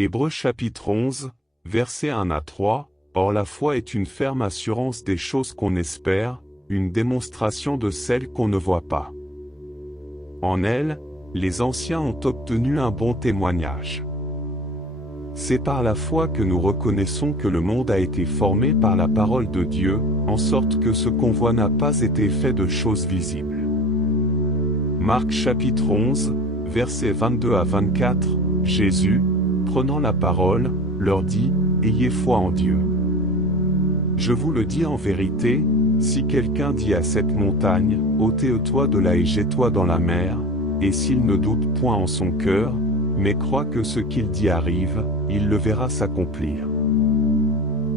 Hébreux chapitre 11, versets 1 à 3, Or la foi est une ferme assurance des choses qu'on espère, une démonstration de celles qu'on ne voit pas. En elle, les anciens ont obtenu un bon témoignage. C'est par la foi que nous reconnaissons que le monde a été formé par la parole de Dieu, en sorte que ce qu'on voit n'a pas été fait de choses visibles. Marc chapitre 11, versets 22 à 24, Jésus, prenant la parole, leur dit, « Ayez foi en Dieu. Je vous le dis en vérité, si quelqu'un dit à cette montagne, ôte-toi de là et jette-toi dans la mer, et s'il ne doute point en son cœur, mais croit que ce qu'il dit arrive, il le verra s'accomplir.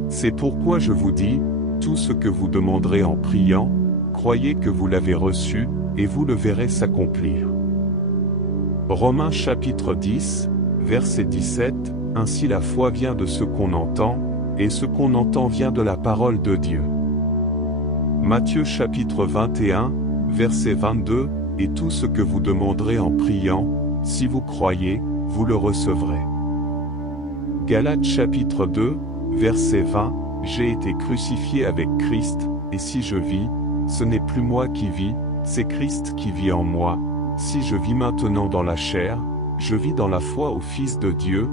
C'est pourquoi je vous dis, tout ce que vous demanderez en priant, croyez que vous l'avez reçu, et vous le verrez s'accomplir. » Romains chapitre 10, verset 17, Ainsi la foi vient de ce qu'on entend, et ce qu'on entend vient de la parole de Dieu. Matthieu chapitre 21, verset 22, Et tout ce que vous demanderez en priant, si vous croyez, vous le recevrez. Galates chapitre 2, verset 20, J'ai été crucifié avec Christ, et si je vis, ce n'est plus moi qui vis, c'est Christ qui vit en moi. Si je vis maintenant dans la chair, je vis dans la foi au Fils de Dieu,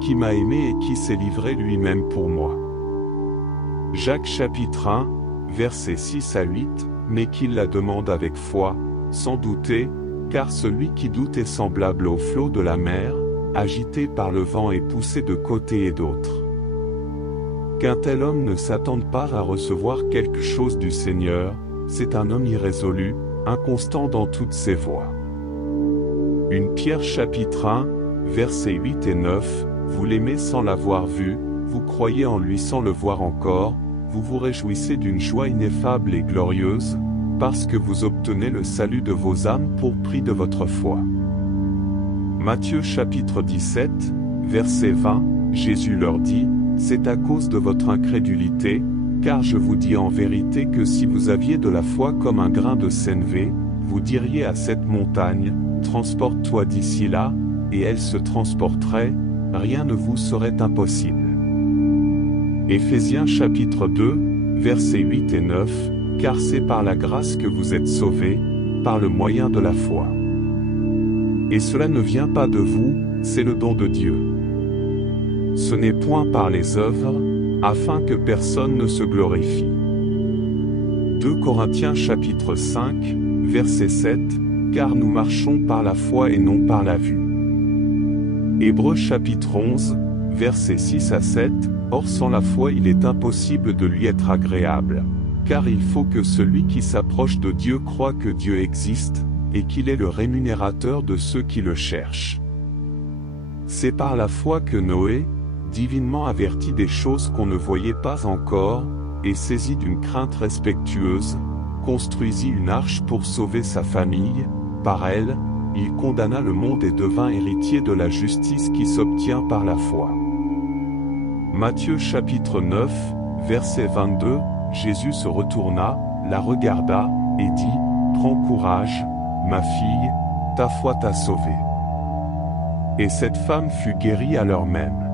qui m'a aimé et qui s'est livré lui-même pour moi. Jacques chapitre 1, versets 6 à 8, Mais qu'il la demande avec foi, sans douter, car celui qui doute est semblable au flot de la mer, agité par le vent et poussé de côté et d'autre. Qu'un tel homme ne s'attende pas à recevoir quelque chose du Seigneur, c'est un homme irrésolu, inconstant dans toutes ses voies. 1 Pierre chapitre 1, versets 8 et 9, Vous l'aimez sans l'avoir vu, vous croyez en lui sans le voir encore, vous vous réjouissez d'une joie ineffable et glorieuse, parce que vous obtenez le salut de vos âmes pour prix de votre foi. Matthieu chapitre 17, verset 20, Jésus leur dit, C'est à cause de votre incrédulité, car je vous dis en vérité que si vous aviez de la foi comme un grain de sénévé, vous diriez à cette montagne, Transporte-toi d'ici là, et elle se transporterait, rien ne vous serait impossible. Éphésiens chapitre 2, versets 8 et 9, Car c'est par la grâce que vous êtes sauvés, par le moyen de la foi. Et cela ne vient pas de vous, c'est le don de Dieu. Ce n'est point par les œuvres, afin que personne ne se glorifie. 2 Corinthiens chapitre 5, verset 7, Car nous marchons par la foi et non par la vue. Hébreux chapitre 11, versets 6 à 7, Or sans la foi il est impossible de lui être agréable, car il faut que celui qui s'approche de Dieu croie que Dieu existe, et qu'il est le rémunérateur de ceux qui le cherchent. C'est par la foi que Noé, divinement averti des choses qu'on ne voyait pas encore, et saisi d'une crainte respectueuse, construisit une arche pour sauver sa famille. Par elle, il condamna le monde et devint héritier de la justice qui s'obtient par la foi. Matthieu chapitre 9, verset 22, Jésus se retourna, la regarda, et dit, Prends courage, ma fille, ta foi t'a sauvée. Et cette femme fut guérie à l'heure même.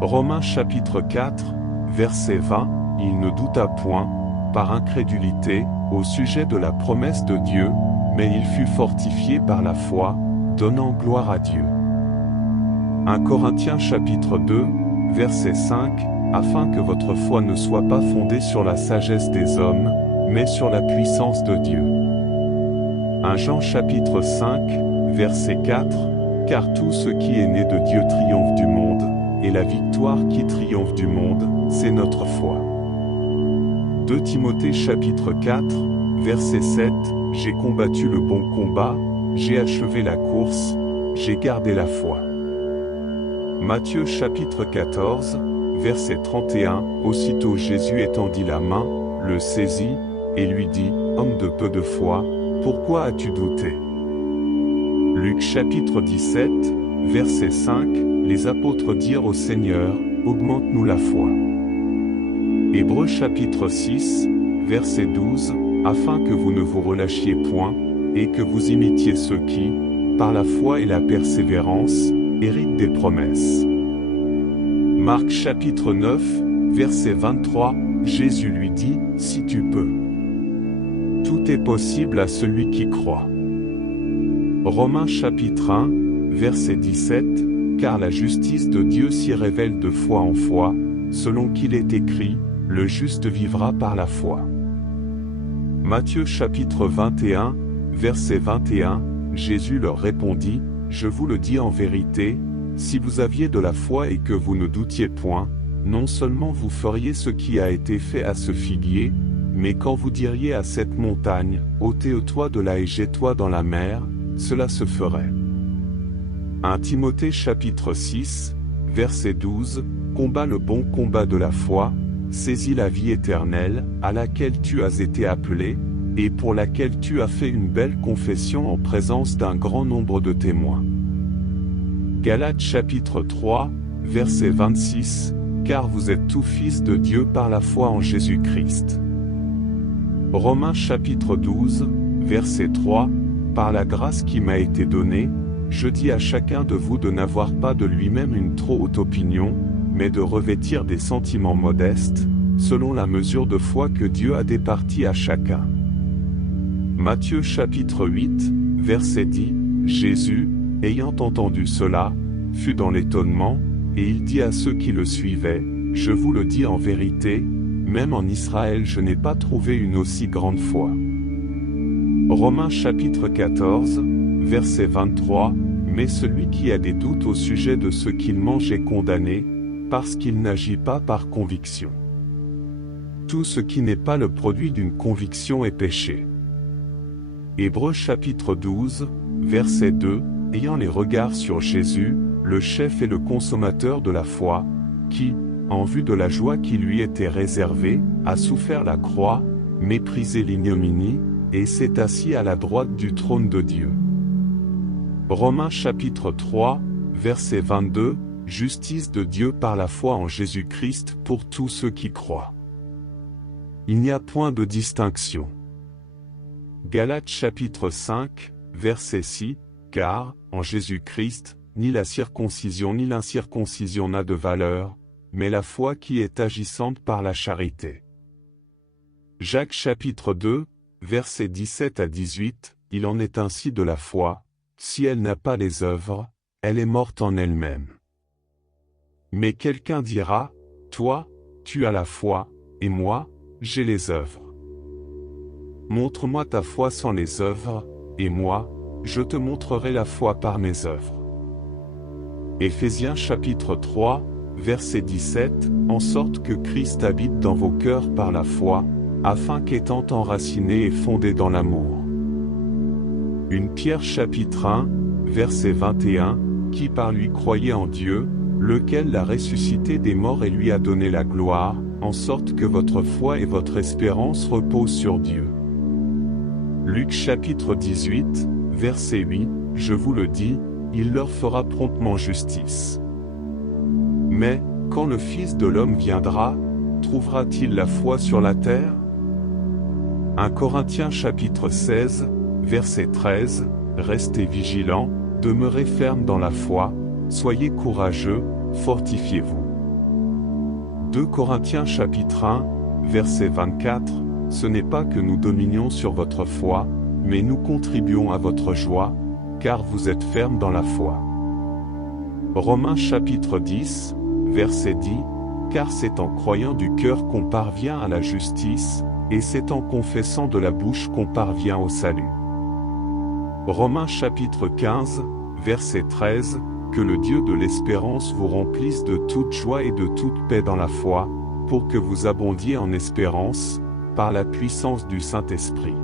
Romains chapitre 4, verset 20, Il ne douta point, par incrédulité, au sujet de la promesse de Dieu, mais il fut fortifié par la foi, donnant gloire à Dieu. 1 Corinthiens chapitre 2, verset 5, Afin que votre foi ne soit pas fondée sur la sagesse des hommes, mais sur la puissance de Dieu. 1 Jean chapitre 5, verset 4, Car tout ce qui est né de Dieu triomphe du monde, et la victoire qui triomphe du monde, c'est notre foi. 2 Timothée chapitre 4, verset 7, J'ai combattu le bon combat, j'ai achevé la course, j'ai gardé la foi. Matthieu chapitre 14, verset 31, Aussitôt Jésus étendit la main, le saisit, et lui dit, Homme de peu de foi, pourquoi as-tu douté? Luc chapitre 17, verset 5, Les apôtres dirent au Seigneur, Augmente-nous la foi. Hébreux chapitre 6, verset 12, Afin que vous ne vous relâchiez point, et que vous imitiez ceux qui, par la foi et la persévérance, hérite des promesses. Marc chapitre 9, verset 23, Jésus lui dit, « Si tu peux. » Tout est possible à celui qui croit. Romains chapitre 1, verset 17, car la justice de Dieu s'y révèle de foi en foi, selon qu'il est écrit, le juste vivra par la foi. Matthieu chapitre 21, verset 21, Jésus leur répondit, je vous le dis en vérité, si vous aviez de la foi et que vous ne doutiez point, non seulement vous feriez ce qui a été fait à ce figuier, mais quand vous diriez à cette montagne, ôte-toi de là et jette-toi dans la mer, cela se ferait. 1 Timothée chapitre 6, verset 12, combat le bon combat de la foi, saisis la vie éternelle, à laquelle tu as été appelé, et pour laquelle tu as fait une belle confession en présence d'un grand nombre de témoins. Galates chapitre 3, verset 26, car vous êtes tous fils de Dieu par la foi en Jésus-Christ. Romains chapitre 12, verset 3, par la grâce qui m'a été donnée, je dis à chacun de vous de n'avoir pas de lui-même une trop haute opinion, mais de revêtir des sentiments modestes, selon la mesure de foi que Dieu a départie à chacun. Matthieu chapitre 8, verset 10, Jésus, ayant entendu cela, fut dans l'étonnement, et il dit à ceux qui le suivaient, je vous le dis en vérité, même en Israël je n'ai pas trouvé une aussi grande foi. Romains chapitre 14, verset 23, mais celui qui a des doutes au sujet de ce qu'il mange est condamné, parce qu'il n'agit pas par conviction. Tout ce qui n'est pas le produit d'une conviction est péché. Hébreux chapitre 12, verset 2, ayant les regards sur Jésus, le chef et le consommateur de la foi, qui, en vue de la joie qui lui était réservée, a souffert la croix, méprisé l'ignominie, et s'est assis à la droite du trône de Dieu. Romains chapitre 3, verset 22, justice de Dieu par la foi en Jésus-Christ pour tous ceux qui croient. Il n'y a point de distinction. Galates chapitre 5, verset 6, car, en Jésus-Christ, ni la circoncision ni l'incirconcision n'a de valeur, mais la foi qui est agissante par la charité. Jacques chapitre 2, versets 17 à 18, il en est ainsi de la foi, si elle n'a pas les œuvres, elle est morte en elle-même. Mais quelqu'un dira, toi, tu as la foi, et moi, j'ai les œuvres. Montre-moi ta foi sans les œuvres, et moi, je te montrerai la foi par mes œuvres. Éphésiens chapitre 3, verset 17, en sorte que Christ habite dans vos cœurs par la foi, afin qu'étant enraciné et fondé dans l'amour. 1 Pierre chapitre 1, verset 21, qui par lui croyait en Dieu, lequel l'a ressuscité des morts et lui a donné la gloire, en sorte que votre foi et votre espérance reposent sur Dieu. Luc chapitre 18, verset 8, je vous le dis, il leur fera promptement justice. Mais, quand le Fils de l'homme viendra, trouvera-t-il la foi sur la terre? 1 Corinthiens chapitre 16, verset 13, restez vigilants, demeurez fermes dans la foi, soyez courageux, fortifiez-vous. 2 Corinthiens chapitre 1, verset 24, ce n'est pas que nous dominions sur votre foi, mais nous contribuons à votre joie, car vous êtes fermes dans la foi. Romains chapitre 10, verset 10, car c'est en croyant du cœur qu'on parvient à la justice, et c'est en confessant de la bouche qu'on parvient au salut. Romains chapitre 15, verset 13, que le Dieu de l'espérance vous remplisse de toute joie et de toute paix dans la foi, pour que vous abondiez en espérance, par la puissance du Saint-Esprit.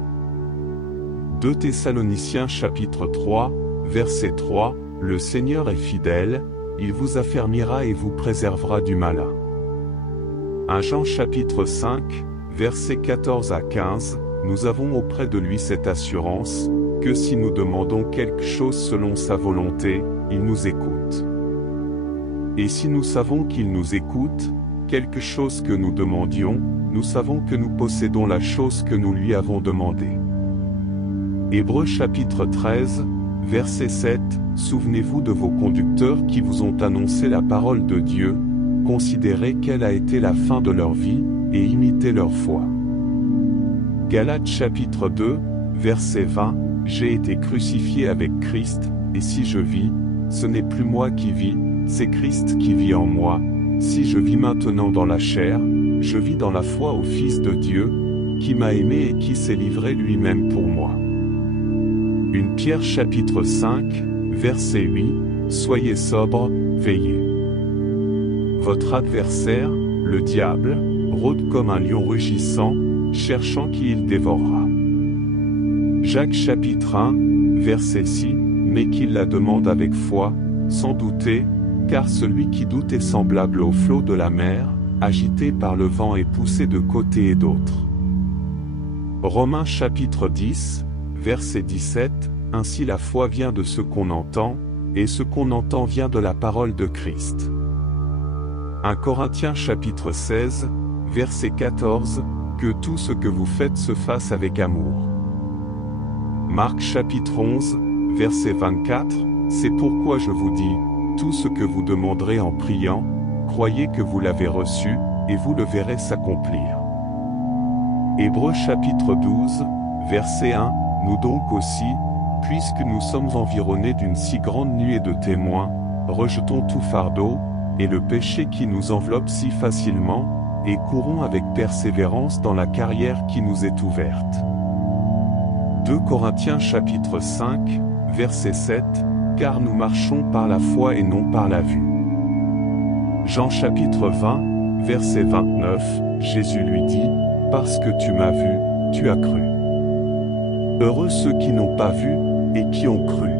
2 Thessaloniciens chapitre 3, verset 3, le Seigneur est fidèle, il vous affermira et vous préservera du malin. 1 Jean chapitre 5, versets 14 à 15, nous avons auprès de lui cette assurance, que si nous demandons quelque chose selon sa volonté, il nous écoute. Et si nous savons qu'il nous écoute, quelque chose que nous demandions, nous savons que nous possédons la chose que nous lui avons demandée. Hébreux chapitre 13, verset 7, souvenez-vous de vos conducteurs qui vous ont annoncé la parole de Dieu, considérez quelle a été la fin de leur vie, et imitez leur foi. Galates chapitre 2, verset 20, j'ai été crucifié avec Christ, et si je vis, ce n'est plus moi qui vis, c'est Christ qui vit en moi. Si je vis maintenant dans la chair, je vis dans la foi au Fils de Dieu, qui m'a aimé et qui s'est livré lui-même pour moi. 1 Pierre chapitre 5, verset 8, soyez sobres, veillez. Votre adversaire, le diable, rôde comme un lion rugissant, cherchant qui il dévorera. Jacques chapitre 1, verset 6, mais qu'il la demande avec foi, sans douter, car celui qui doute est semblable au flot de la mer, agité par le vent et poussé de côté et d'autre. Romains chapitre 10, verset 17, ainsi la foi vient de ce qu'on entend, et ce qu'on entend vient de la parole de Christ. 1 Corinthiens chapitre 16, verset 14, que tout ce que vous faites se fasse avec amour. Marc chapitre 11, verset 24, c'est pourquoi je vous dis, tout ce que vous demanderez en priant, croyez que vous l'avez reçu, et vous le verrez s'accomplir. Hébreux chapitre 12, verset 1, nous donc aussi, puisque nous sommes environnés d'une si grande nuée de témoins, rejetons tout fardeau, et le péché qui nous enveloppe si facilement, et courons avec persévérance dans la carrière qui nous est ouverte. 2 Corinthiens chapitre 5, verset 7, car nous marchons par la foi et non par la vue. Jean chapitre 20, verset 29, Jésus lui dit, parce que tu m'as vu, tu as cru. Heureux ceux qui n'ont pas vu, et qui ont cru.